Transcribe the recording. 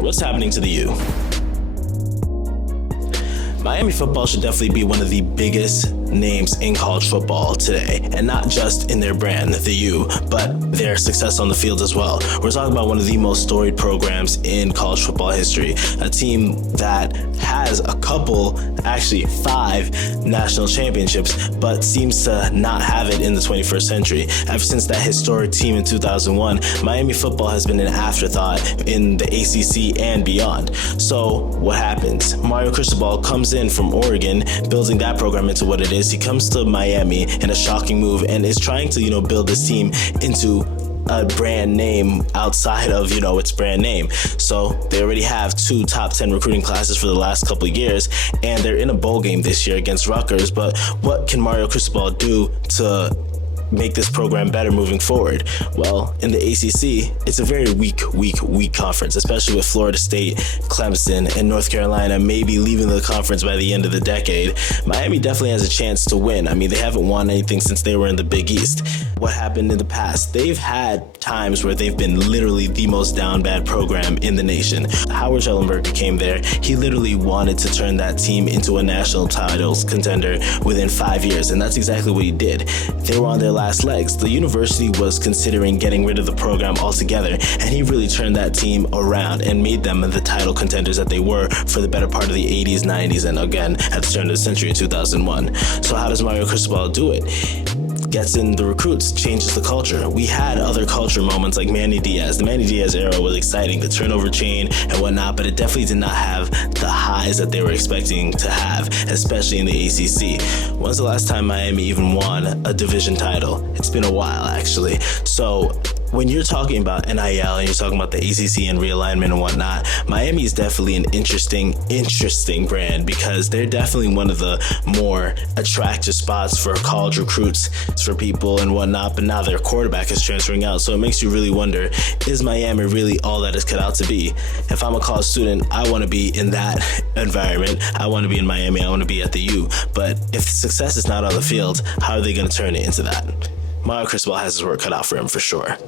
what's happening to the U? Miami football should definitely be one of the biggest names in college football today, and not just in their brand, the U, but their success on the field as well. We're talking about one of the most storied programs in college football history, a team that has a couple, actually 5 national championships, but seems to not have it in the 21st century. Ever since that historic team in 2001, Miami football has been an afterthought in the ACC and beyond. So what happens? Mario Cristobal comes in from Oregon, building that program into what it is. He comes to Miami in a shocking move and is trying to, build this team into a brand name outside of, its brand name. So they already have 2 top 10 recruiting classes for the last couple of years, and they're in a bowl game this year against Rutgers. But what can Mario Cristobal do to make this program better moving forward? Well, in the ACC, it's a very weak conference, especially with Florida State, Clemson, and North Carolina maybe leaving the conference by the end of the decade. Miami definitely has a chance to win. I mean, they haven't won anything since they were in the Big East. What happened in the past? They've had times where they've been literally the most down bad program in the nation. Howard Schellenberger came there. He literally wanted to turn that team into a national titles contender within 5 years, and that's exactly what he did. They were on their last legs. The university was considering getting rid of the program altogether, and he really turned that team around and made them the title contenders that they were for the better part of the 80s, 90s, and again at the turn of the century in 2001. So how does Mario Cristobal do it? Gets in the recruits, changes the culture. We had other culture moments like Manny Diaz. The Manny Diaz era was exciting, the turnover chain and whatnot, but it definitely did not have the highs that they were expecting to have, especially in the ACC. When's the last time Miami even won a division title? It's been a while, actually. So when you're talking about NIL and you're talking about the ACC and realignment and whatnot, Miami is definitely an interesting brand, because they're definitely one of the more attractive spots for college recruits, for people and whatnot. But now their quarterback is transferring out, so it makes you really wonder, is Miami really all that it's cut out to be? If I'm a college student, I want to be in that environment. I want to be in Miami. I want to be at the U. But if success is not on the field, how are they going to turn it into that? Mario Cristobal has his work cut out for him for sure.